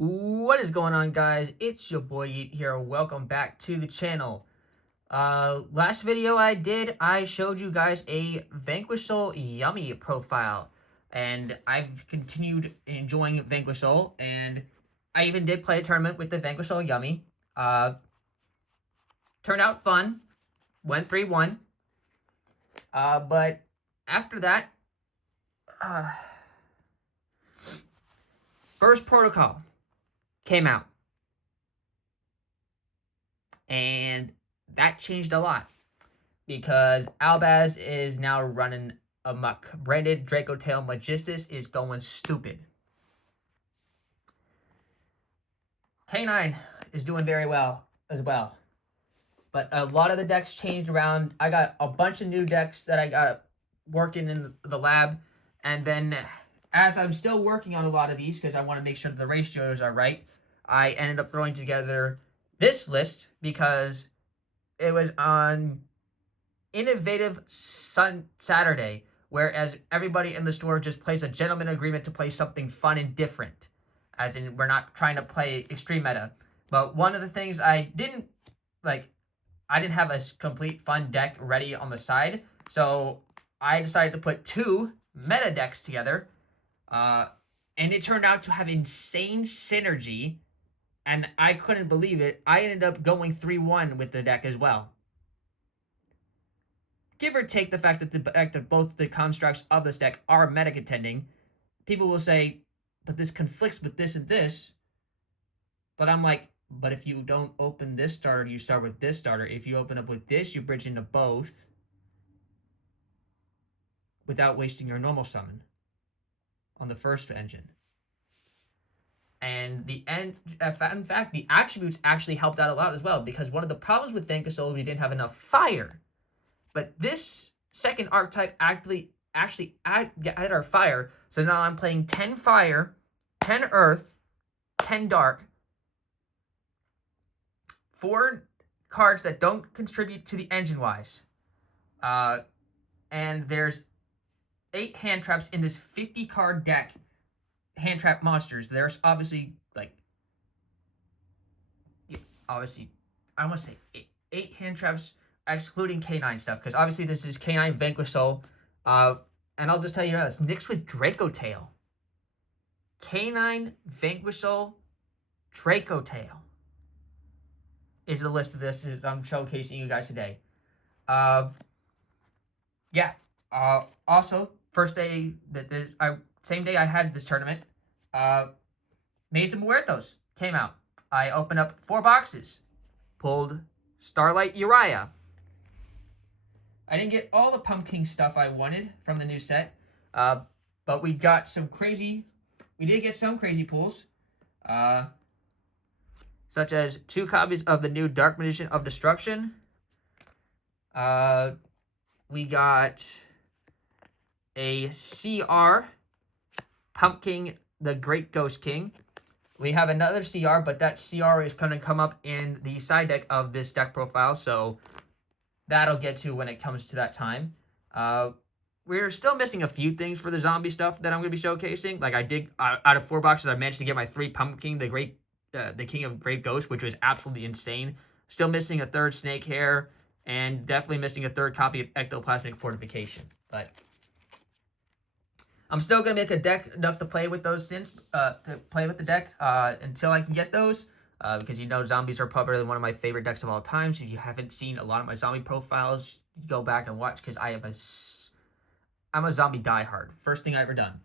What is going on, guys? It's your boy Yeet here. Welcome back to the channel. Last video I showed you guys a Vanquish Soul Yummy profile, and I've continued enjoying Vanquish Soul, and I even did play a tournament with the Vanquish Soul Yummy. Turned out fun, went 3-1. But after that, first protocol came out, and that changed a lot because Albaz is now running amok. Branded Dracotial Magistus is going stupid. K9 is doing very well as well, but a lot of the decks changed around. I got a bunch of new decks that I got working in the lab, and then as I'm still working on a lot of these because I want to make sure that the ratios are right, I ended up throwing together this list because it was on Innovative Saturday, whereas everybody in the store just plays a gentleman agreement to play something fun and different, as in we're not trying to play extreme meta. But one of the things I didn't have a complete fun deck ready on the side, so I decided to put two meta decks together, and it turned out to have insane synergy, and I couldn't believe it. I ended up going 3-1 with the deck as well. Give or take the fact that both the constructs of this deck are meta contending, people will say, but this conflicts with this and this. But I'm like, but if you don't open this starter, you start with this starter. If you open up with this, you bridge into both without wasting your normal summon on the first engine. And in fact, the attributes actually helped out a lot as well, because one of the problems with Vanquish Soul is we didn't have enough fire. But this second archetype actually added our fire. So now I'm playing 10 fire, 10 earth, 10 dark. 4 cards that don't contribute to the engine-wise. And there's 8 hand traps in this 50-card deck. Hand trap monsters. There's obviously, I want to say 8 hand traps, excluding K9 stuff, because obviously this is K9 Vanquish Soul. And I'll just tell you now, it's mixed with Dracotial. K9 Vanquish Soul Dracotial is the list of this I'm showcasing you guys today. Also, first day same day I had this tournament, Mesa Muertos came out. I opened up 4 boxes, pulled Starlight Uriah. I didn't get all the pumpkin stuff I wanted from the new set, but we did get some crazy pulls, such as 2 copies of the new Dark Magician of Destruction. We got a CR Pumpkin the Great Ghost King. We have another CR, but that CR is going to come up in the side deck of this deck profile, so that'll get to when it comes to that time. We're still missing a few things for the zombie stuff that I'm going to be showcasing. Like I did, out of 4 boxes, I managed to get my 3 Pumpkin the King of Great Ghost, which was absolutely insane. Still missing a 3rd Snake Hair, and definitely missing a 3rd copy of Ectoplasmic Fortification. But I'm still going to make a deck enough to play with those the deck until I can get those. Because zombies are probably one of my favorite decks of all time. So if you haven't seen a lot of my zombie profiles, go back and watch, because I'm a zombie diehard. First thing I ever done.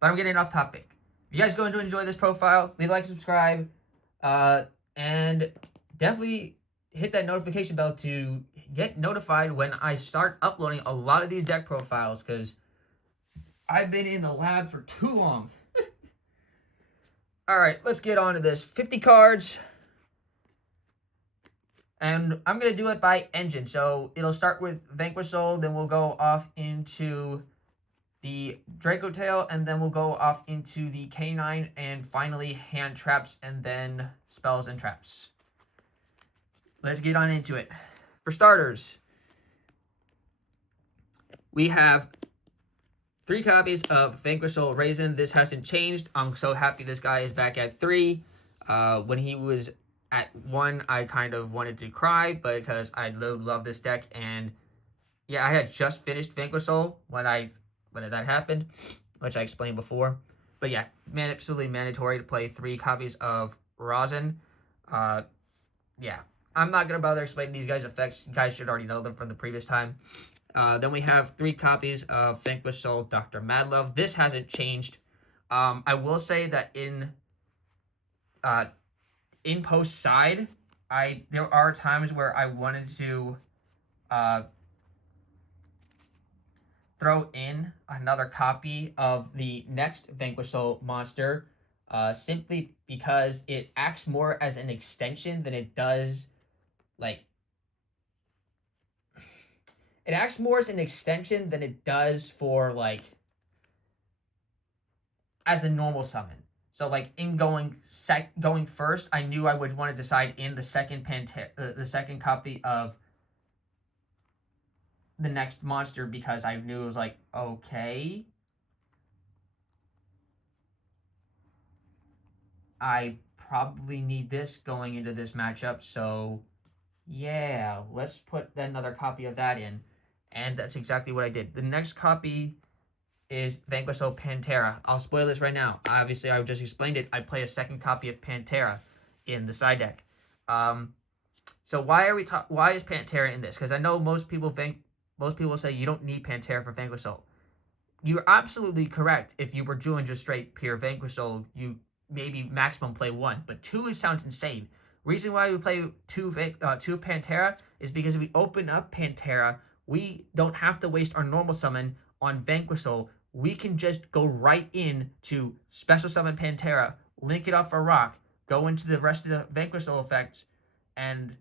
But I'm getting off topic. If you guys going to enjoy this profile, leave a like, subscribe, and definitely hit that notification bell to get notified when I start uploading a lot of these deck profiles, because I've been in the lab for too long. Alright, let's get on to this. 50 cards. And I'm going to do it by engine. So it'll start with Vanquish Soul, then we'll go off into the Dracotial, and then we'll go off into the K9, and finally hand traps, and then spells and traps. Let's get on into it. For starters, we have 3 copies of Vanquish Soul Raisin. This hasn't changed. I'm so happy this guy is back at 3. When he was at 1, I kind of wanted to cry because I love this deck. And yeah, I had just finished Vanquish Soul when that happened, which I explained before. But yeah, absolutely mandatory to play 3 copies of Rosin. Yeah, I'm not going to bother explaining these guys' effects. You guys should already know them from the previous time. Then we have 3 copies of Vanquish Soul Dr. Madlove. This hasn't changed. I will say that in post side, there are times where I wanted to throw in another copy of the next Vanquish Soul monster, simply because it acts more as an extension than it does, like, it acts more as an extension than it does for, like, as a normal summon. So, like, in going first, I knew I would want to decide in the second copy of the next monster, because I knew it was like, okay, I probably need this going into this matchup, so yeah, let's put another copy of that in. And that's exactly what I did. The next copy is Vanquish Soul Pantera. I'll spoil this right now. Obviously, I just explained it. I play a second copy of Pantera in the side deck. So why is Pantera in this? Because I know most people say you don't need Pantera for Vanquish Soul. You're absolutely correct. If you were doing just straight pure Vanquish Soul, you maybe maximum play 1, but 2 sounds insane. Reason why we play 2 Pantera is because if we open up Pantera, we don't have to waste our normal summon on Vanquish Soul. We can just go right in to special summon Pantera, link it off a rock, go into the rest of the Vanquish Soul effect and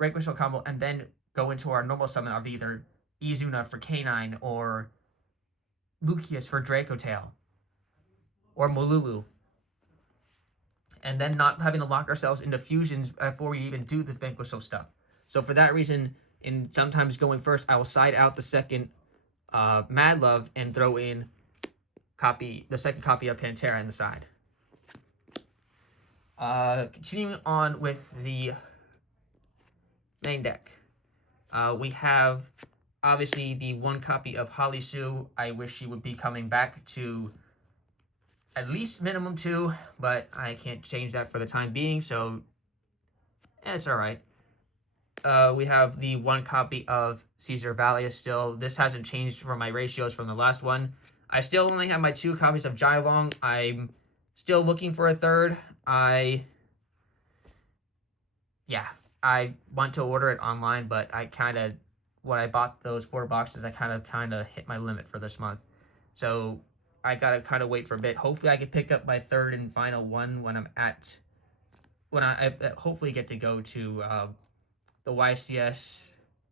Vanquish Soul combo, and then go into our normal summon of either Izuna for K9 or Lucius for Dracotail or Molulu. And then not having to lock ourselves into fusions before we even do the Vanquish Soul stuff. So for that reason, in sometimes going first, I will side out the second Madlove and throw in the second copy of Pantera in the side. Continuing on with the main deck, we have obviously the 1 copy of Holly Sue. I wish she would be coming back to at least minimum 2, but I can't change that for the time being, so it's alright. We have the 1 copy of Caesar Valius still. This hasn't changed from my ratios from the last one. I still only have my 2 copies of Jylong. I'm still looking for a third. I want to order it online, but when I bought those 4 boxes, I kind of hit my limit for this month. So I gotta kind of wait for a bit. Hopefully I can pick up my 3rd and final one when I hopefully get to go to the YCS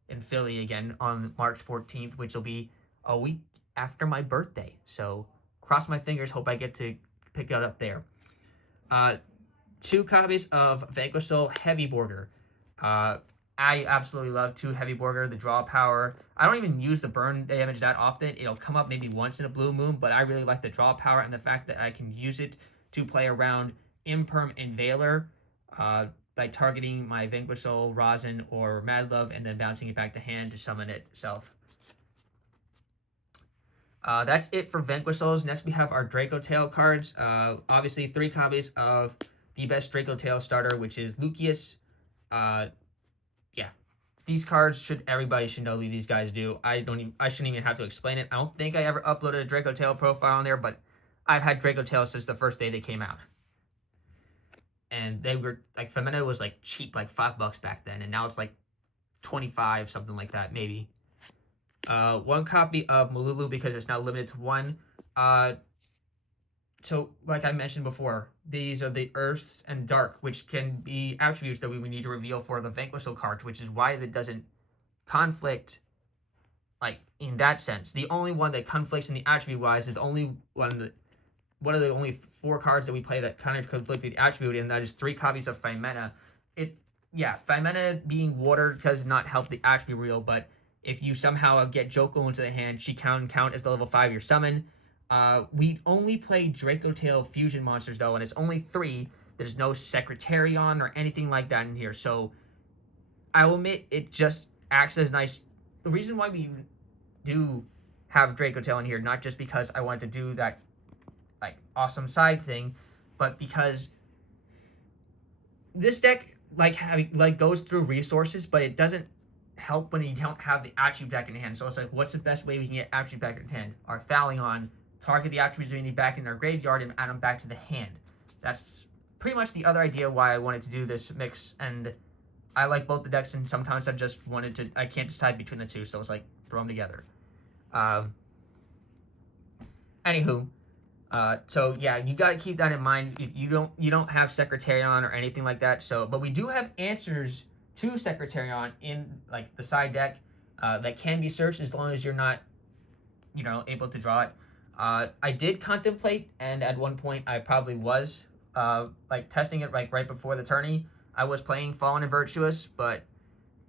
in Philly again on March 14th, which will be a week after my birthday. So cross my fingers, hope I get to pick it up there. 2 copies of Vanquish Soul Heavy Borger. I absolutely love 2 Heavy Borger, the draw power. I don't even use the burn damage that often. It'll come up maybe once in a blue moon, but I really like the draw power and the fact that I can use it to play around Imperm and Veiler by targeting my Vanquish Soul, Rosin, or Madlove, and then bouncing it back to hand to summon it itself. That's it for Vanquish Souls. Next, we have our Dracotail cards. Obviously, 3 copies of the best Dracotail starter, which is Lucius. These cards everybody should know who these guys do. I shouldn't even have to explain it. I don't think I ever uploaded a Dracotail profile on there, but I've had Dracotail since the first day they came out. And they were like, Femina was like cheap, like $5 back then, and now it's like 25, something like that, maybe. 1 copy of Molulu because it's now limited to 1. So, like I mentioned before, these are the Earth and Dark, which can be attributes that we would need to reveal for the Vanquish Soul cards, which is why it doesn't conflict, like, in that sense. The only one that conflicts in the attribute-wise is the only one of the only 4 cards that we play that kind of conflict with the attribute, and that is 3 copies of Femina. Femina being water does not help the attribute reel, but If you somehow get Jokel into the hand, she can count as the level 5 your summon. We only play Dracotail fusion monsters though, and it's only 3. There's no Secretarion or anything like that in here. So I will admit it just acts as nice. The reason why we do have Dracotail in here, not just because I want to do that like awesome side thing, but because this deck goes through resources, but it doesn't help when you don't have the attribute deck in hand. So it's like, what's the best way we can get attribute back in hand? Our Thalion, target the attributes we need back in our graveyard and add them back to the hand. That's pretty much the other idea why I wanted to do this mix, and I like both the decks, and sometimes I just wanted to, I can't decide between the two, so it's like, throw them together. Anywho, so yeah, you got to keep that in mind. If you don't have Secretarion or anything like that. So, but we do have answers to Secretarion in like the side deck that can be searched as long as you're not, able to draw it. I did contemplate, and at one point I probably was like testing it right before the tourney. I was playing Fallen and Virtuous, but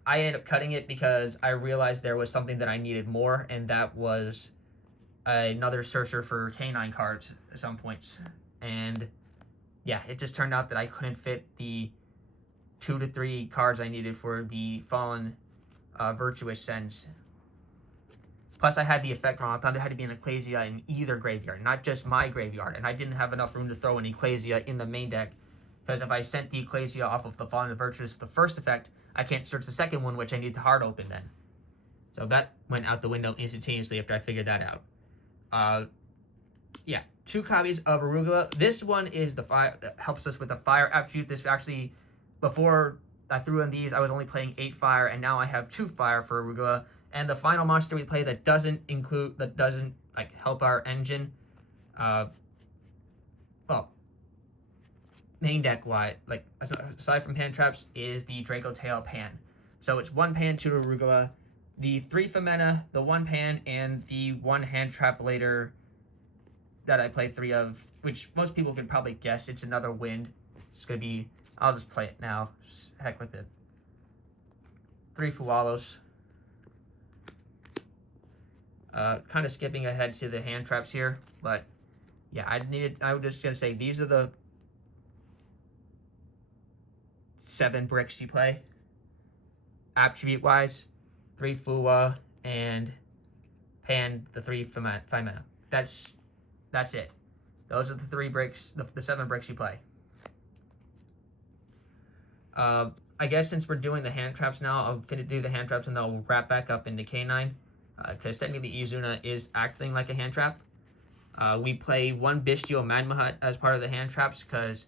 I ended up cutting it because I realized there was something that I needed more, and that was another searcher for K9 cards at some points. And yeah, it just turned out that I couldn't fit the 2 to 3 cards I needed for the Fallen Virtuous Sends. Plus, I had the effect wrong. I thought it had to be an Ecclesia in either graveyard, not just my graveyard. And I didn't have enough room to throw an Ecclesia in the main deck, because if I sent the Ecclesia off of the Fallen Virtuous, the first effect, I can't search the second one, which I need to hard open then. So that went out the window instantaneously after I figured that out. Yeah, 2 copies of Arugula. This one is the fire that helps us with the fire attribute. This actually, before I threw in these, I was only playing 8 fire, and now I have 2 fire for Arugula. And the final monster we play that doesn't like help our engine, well, main deck wide, like aside from hand traps, is the Dracotail Pan. So it's 1 pan, 2 Arugula, the 3 Femena, the 1 pan, and the 1 hand trap later that I play 3 of, which most people can probably guess. It's another wind. It's gonna be, I'll just play it now. Just heck with it. 3 Fualos. Kind of skipping ahead to the hand traps here, but yeah, I was just gonna say these are the 7 bricks you play. Attribute wise, 3 Fua and Pan, the 3 Femena. That's it. Those are the 3 bricks, the 7 bricks you play. I guess since we're doing the hand traps now, I'll do the hand traps and then I'll wrap back up into K9. Because technically Izuna is acting like a hand trap. We play 1 Bestial Magma Hut as part of the hand traps, because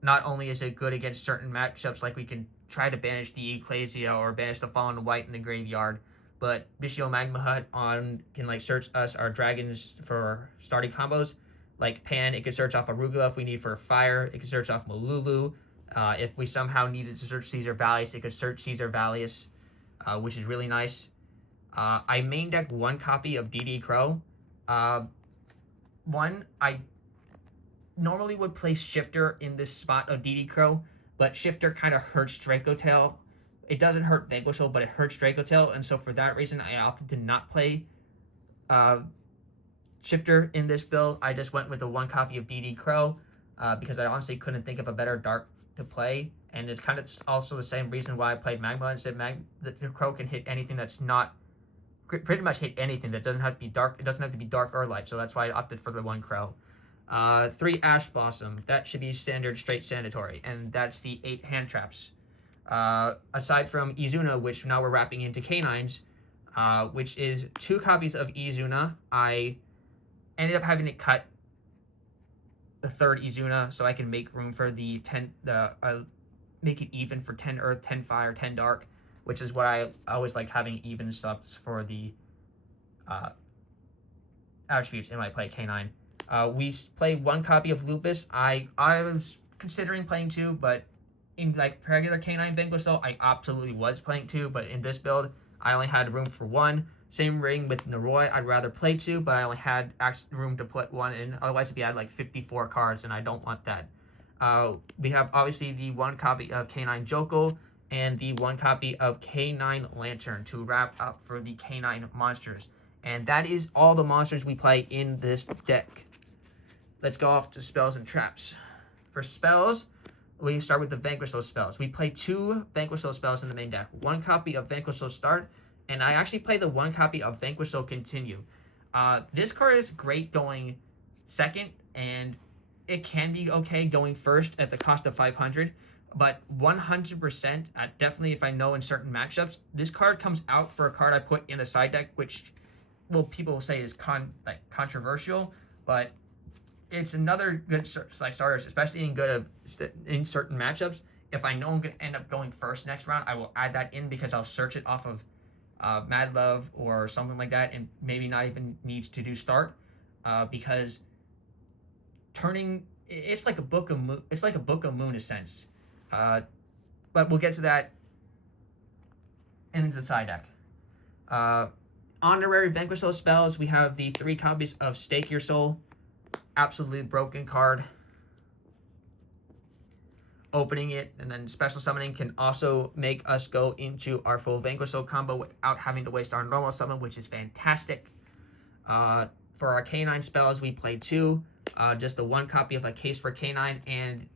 not only is it good against certain matchups, like we can try to banish the Ecclesia or banish the Fallen White in the graveyard, but Bestial Magma Hut can like search us our dragons for starting combos. Like Pan, it could search off Arugula if we need for fire. It could search off Malulu. If we somehow needed to search Caesar Valius, it could search Caesar Valius, which is really nice. I main deck 1 copy of DD Crow. I normally would place Shifter in this spot of DD Crow, but Shifter kind of hurts Dracotail. It doesn't hurt Vanquish Soul, but it hurts Dracotail, and so for that reason, I opted to not play Shifter in this build. I just went with the 1 copy of DD Crow, because I honestly couldn't think of a better dark to play, and it's kind of also the same reason why I played Magma and said the Crow can hit anything that's not, pretty much hit anything that doesn't have to be dark. It doesn't have to be dark or light, so that's why I opted for the 1 Crow. 3 Ash Blossom. That should be standard straight Sanatory, and that's the 8 hand traps. Aside from Izuna, which now we're wrapping into K9s, which is 2 copies of Izuna. I ended up having to cut the 3rd Izuna so I can make room for the make it even for 10 Earth, 10 Fire, 10 Dark, which is what I always like, having even subs for the attributes in my play K9. We play 1 copy of Lupus. I was considering playing 2, but in like regular K9 Vanquish Soul, I absolutely was playing 2, but in this build, I only had room for 1. Same ring with Noroi. I'd rather play 2, but I only had room to put 1 in. Otherwise, it'd be at like 54 cards, and I don't want that. We have obviously the 1 copy of K9 Jokel. and the 1 copy of K9 Lantern to wrap up for the K9 monsters. And that is all the monsters we play in this deck. Let's go off to spells and traps. For spells, we start with the Vanquish Soul spells. We play 2 Vanquish Soul spells in the main deck. 1 copy of Vanquish Soul Start, and I actually play the 1 copy of Vanquish Soul Continue. This card is great going second, and it can be okay going first at the cost of 500. But 100%, definitely if I know in certain matchups, this card comes out for a card I put in the side deck, which, well, people will say is controversial, but it's another good starter, especially in certain matchups. If I know I'm going to end up going first next round, I will add that in because I'll search it off of Mad Love or something like that, and maybe not even need to do start, because it's like a book of moon. It's like a book of moon in a sense, but we'll get to that into the side deck. Honorary Vanquish Soul spells. We have the 3 copies of Stake Your Soul. Absolutely broken card. Opening it and then special summoning can also make us go into our full Vanquish Soul combo without having to waste our normal summon, which is fantastic. For our K9 spells, we play 2. Just the 1 copy of a Case for K9 and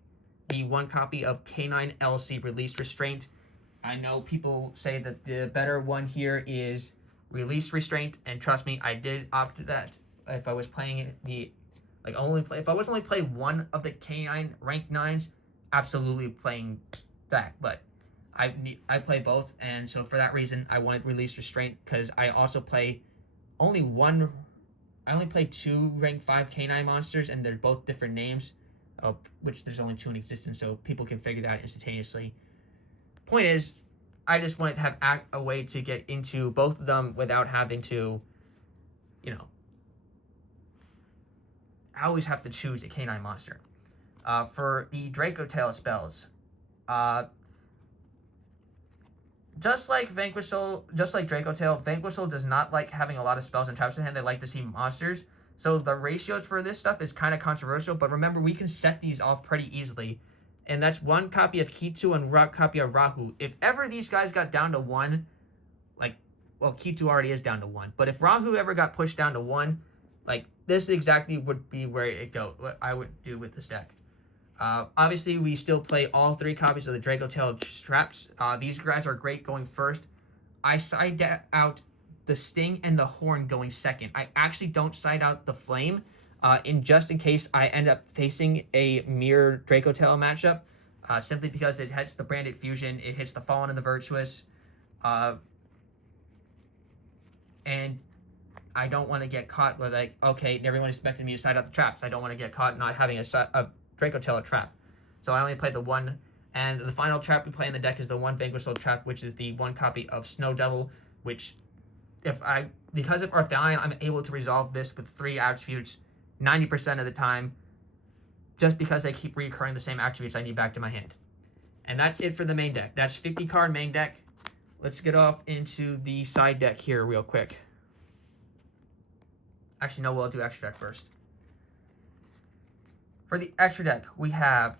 the 1 copy of K9 LC Released Restraint. I know people say that the better one here is Released Restraint, and trust me, I did opt to that. If I was playing it, if I was only playing 1 of the K9 rank 9s, absolutely playing that. But I play both, and so for that reason, I wanted Released Restraint, because I also play only 2 rank 5 K9 monsters, and they're both different names, which there's only 2 in existence, so people can figure that out instantaneously. Point is, I just wanted to have a way to get into both of them without having to, I always have to choose a K9 monster. For the Dracotial spells, just like Dracotial, Vanquish Soul does not like having a lot of spells and traps in hand. They like to see monsters. So the ratios for this stuff is kind of controversial, but remember, we can set these off pretty easily. And that's 1 copy of Kitu and 1 copy of Rahu. If ever these guys got down to 1, Kitu already is down to 1. But if Rahu ever got pushed down to 1, this exactly would be where it go. What I would do with this deck. Obviously, we still play all 3 copies of the Dracotial traps. These guys are great going first. I side out the Sting and the Horn going second. I actually don't side out the Flame, in case I end up facing a mirror Dracotial matchup, simply because it hits the Branded Fusion, it hits the Fallen and the Virtuous, and I don't want to get caught with okay, everyone expected me to side out the traps. I don't want to get caught not having a Dracotial trap. So I only play the 1, and the final trap we play in the deck is the 1 Vanquish Soul trap, which is the 1 copy of Snow Devil, which because of Arthalion, I'm able to resolve this with 3 attributes 90% of the time, just because I keep recurring the same attributes I need back to my hand. And that's it for the main deck. That's 50 card main deck. Let's get off into the side deck here real quick. Actually, no, we'll do extra deck first. For the extra deck, we have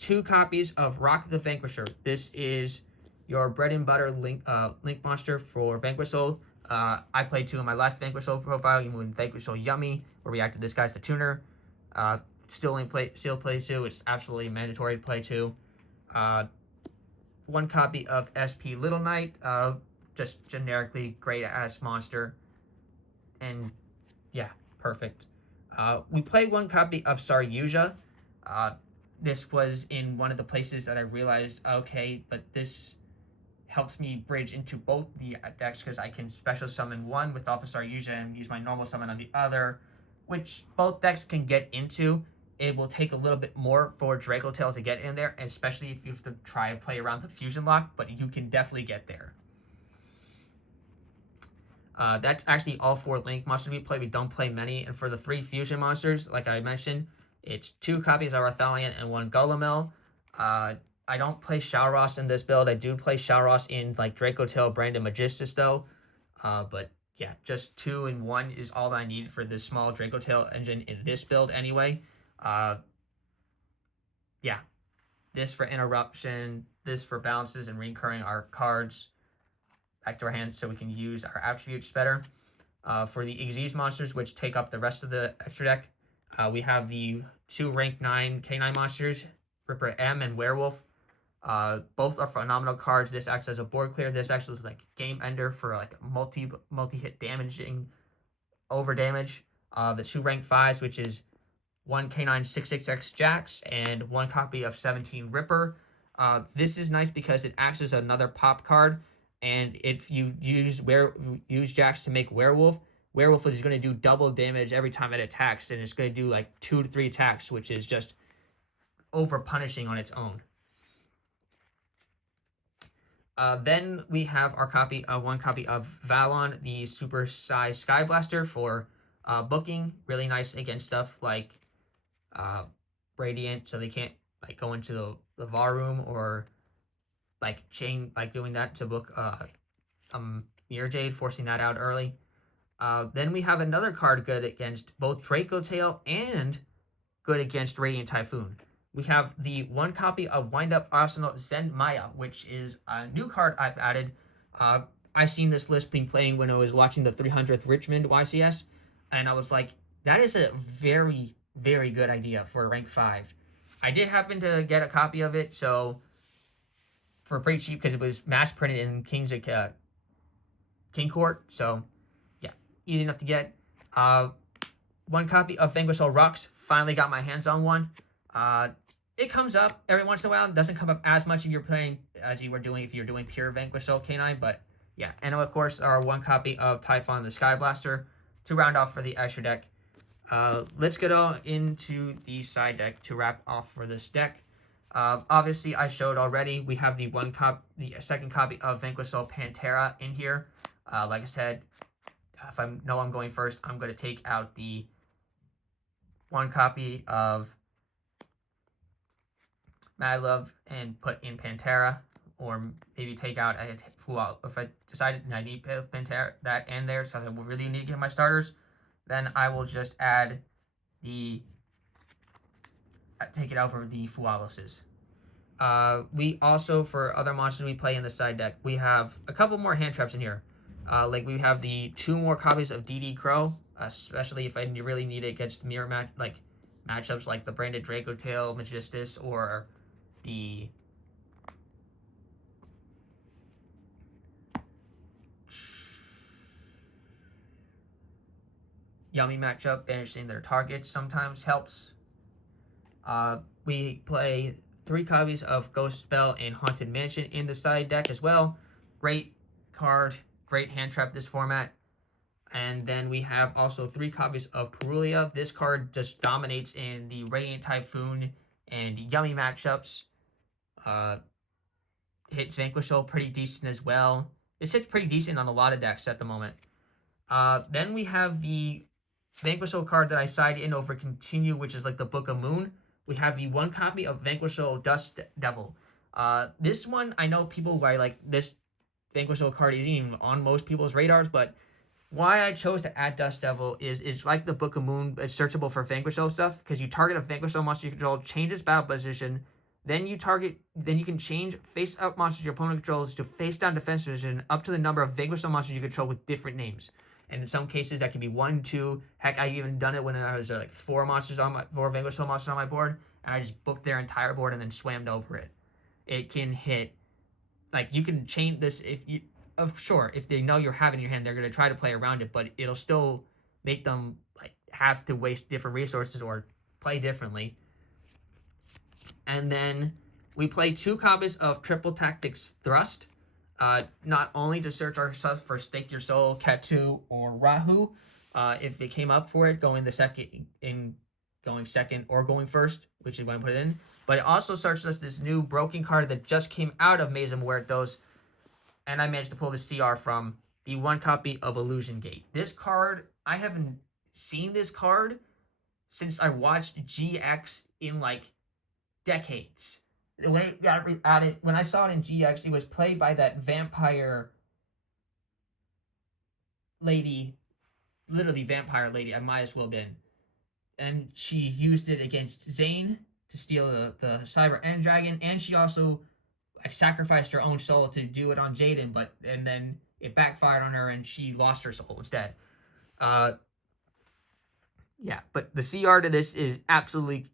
2 copies of Rock the Vanquisher. This is your bread and butter link monster for Vanquish Soul. I played 2 in my last Vanquish Soul profile. You moved Vanquish Soul Yummy, where we acted this guy's the tuner. Still play 2. It's absolutely mandatory to play 2. 1 copy of SP Little Knight, just generically great ass monster, and yeah, perfect. We played 1 copy of Saryuja. This was in one of the places that I realized, okay, but this helps me bridge into both the decks, because I can special summon 1 with off of Saryuja and use my normal summon on the other, which both decks can get into. It will take a little bit more for Dracotial to get in there, especially if you have to try and play around the fusion lock, but you can definitely get there. That's actually all 4 Link monsters we play. We don't play many. And for the 3 fusion monsters, like I mentioned, it's 2 copies of Arthalion and 1 Gulamel. I don't play Shalros in this build. I do play Shalros in Dracotial, Branded Magistus though. But yeah, just 2 and 1 is all I need for this small Dracotial engine in this build anyway. Yeah, this for interruption, this for balances and recurring our cards back to our hand so we can use our attributes better. For the Xyz monsters, which take up the rest of the extra deck, we have the 2 rank 9 K9 monsters, Ripper M and Werewolf. Both are phenomenal cards. This acts as a board clear. This acts as like game ender for like multi-hit damaging over damage. The 2 rank 5s, which is 1 K9 66X Jax and 1 copy of 17 Ripper. This is nice because it acts as another pop card, and if you use Jax to make Werewolf is going to do double damage every time it attacks, and it's going to do like 2 to 3 attacks, which is just over punishing on its own. Then we have our one copy of Valon, the super size Sky Blaster for booking. Really nice against stuff like Radiant, so they can't like go into the VAR room or like doing that to book Mirror Jade, forcing that out early. Then we have another card good against both Dracotail and good against Radiant Typhoon. We have the 1 copy of Wind Up Arsenal Zen Maya, which is a new card I've added. I seen this list being playing when I was watching the 300th Richmond YCS, and I was like, that is a very, very good idea for rank 5. I did happen to get a copy of it, so for pretty cheap because it was mass printed in King Court, so yeah, easy enough to get. 1 copy of Vanquish Soul Rocks, finally got my hands on one. It comes up every once in a while. It doesn't come up as much if you're playing as you were doing if you're doing pure Vanquish Soul K9, but yeah. And of course, our 1 copy of Typhon the Sky Blaster to round off for the extra deck. Let's get on into the side deck to wrap off for this deck. Obviously, I showed already. We have the second copy of Vanquish Soul Pantera in here. Like I said, if I know I'm going first, I'm going to take out the 1 copy of Mad Love and put in Pantera, or maybe take out a if I decided I need Pantera that and there, so I really need to get my starters, then I will just add take it out for the Fualoses. We also, for other monsters we play in the side deck, we have a couple more hand traps in here. Like we have the 2 more copies of DD Crow, especially if I really need it against mirror matchups like the branded Dracotail, Magistus, or the Yummy matchup. Banishing their targets sometimes helps. We play 3 copies of Ghost Spell and Haunted Mansion in the side deck as well. Great card, great hand trap this format. And then we have also 3 copies of Perulia. This card just dominates in the Radiant Typhoon and Yummy matchups. Hits Vanquish Soul pretty decent as well. It hits pretty decent on a lot of decks at the moment. Then we have the Vanquish Soul card that I side in over Continue, which is like the Book of Moon. We have the 1 copy of Vanquish Soul Dust Devil. This one, I know people why like this Vanquish Soul card isn't even on most people's radars, but why I chose to add Dust Devil is it's like the Book of Moon. It's searchable for Vanquish Soul stuff because you target a Vanquish Soul monster you control, change its battle position, then you can change face-up monsters your opponent controls to face-down defense position up to the number of Vanquish Soul monsters you control with different names. And in some cases, that can be 1, 2. Heck, I even done it when I was like 4 Vanquish Soul monsters on my board, and I just booked their entire board and then swammed over it. It can hit, like you can chain this if they know you have it in your hand, they're gonna try to play around it, but it'll still make them like have to waste different resources or play differently. And then we play 2 copies of Triple Tactics Thrust. Not only to search our stuff for Stake Your Soul, Ketu, or Rahu, if it came up for it, going second or going first, which is when I put it in. But it also searched us this new broken card that just came out of Maze and Where It Goes, and I managed to pull the CR from the 1 copy of Illusion Gate. This card, I haven't seen this card since I watched GX in like decades. When it got added, when I saw it in GX, it was played by that vampire lady, literally vampire lady. I might as well have been. And she used it against Zane to steal the Cyber End Dragon, and she also like sacrificed her own soul to do it on Jaden, and then it backfired on her and she lost her soul instead. Yeah, but the CR to this is absolutely,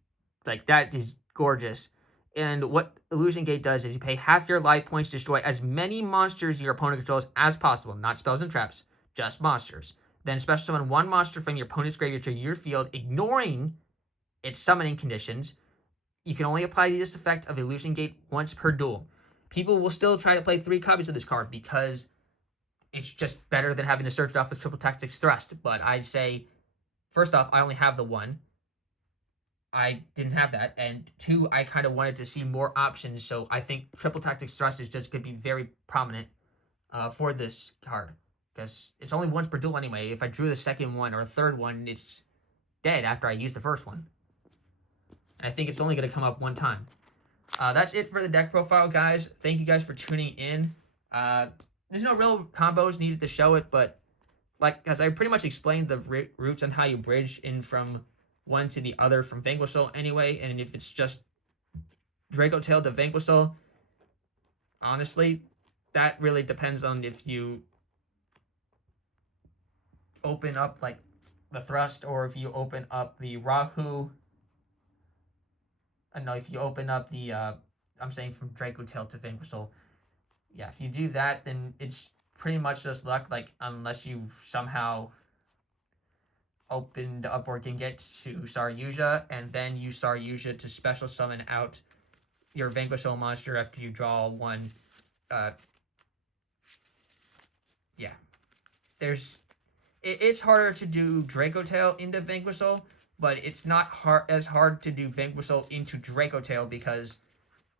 like, that is gorgeous. And what Illusion Gate does is you pay half your life points to destroy as many monsters your opponent controls as possible, not spells and traps, just monsters. Then special summon one monster from your opponent's graveyard to your field, ignoring its summoning conditions. You can only apply this effect of Illusion Gate once per duel. People will still try to play 3 copies of this card because it's just better than having to search it off with Triple Tactics Thrust. But I'd say, first off, I only have the 1. I didn't have that. And 2, I kind of wanted to see more options. So I think Triple Tactics Thrust is just going to be very prominent for this card. Because it's only once per duel anyway. If I drew the second one or third one, it's dead after I use the first one. And I think it's only going to come up one time. That's it for the deck profile, guys. Thank you guys for tuning in. There's no real combos needed to show it, but as I pretty much explained the routes on how you bridge in from one to the other from Vanquish Soul anyway, and if it's just Dracotail to Vanquish Soul, honestly, that really depends on if you open up like the Thrust or if you open up the Rahu. No, if you open up the, I'm saying from Dracotail to Vanquish Soul. Yeah, if you do that, then it's pretty much just luck, like, unless you somehow opened up or can get to Saryuja, and then use Saryuja to special summon out your Vanquish Soul monster after you draw one. Yeah. It's harder to do Dracotail into Vanquish Soul, but it's not as hard to do Vanquish Soul into Dracotail because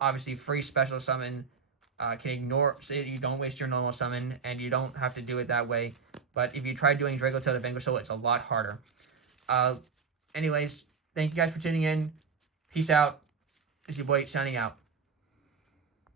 obviously free special summon can ignore, so you don't waste your normal summon, and you don't have to do it that way. But if you try doing Dracotail to Vanquish Soul, it's a lot harder. Anyways, thank you guys for tuning in. Peace out. This is your boy signing out.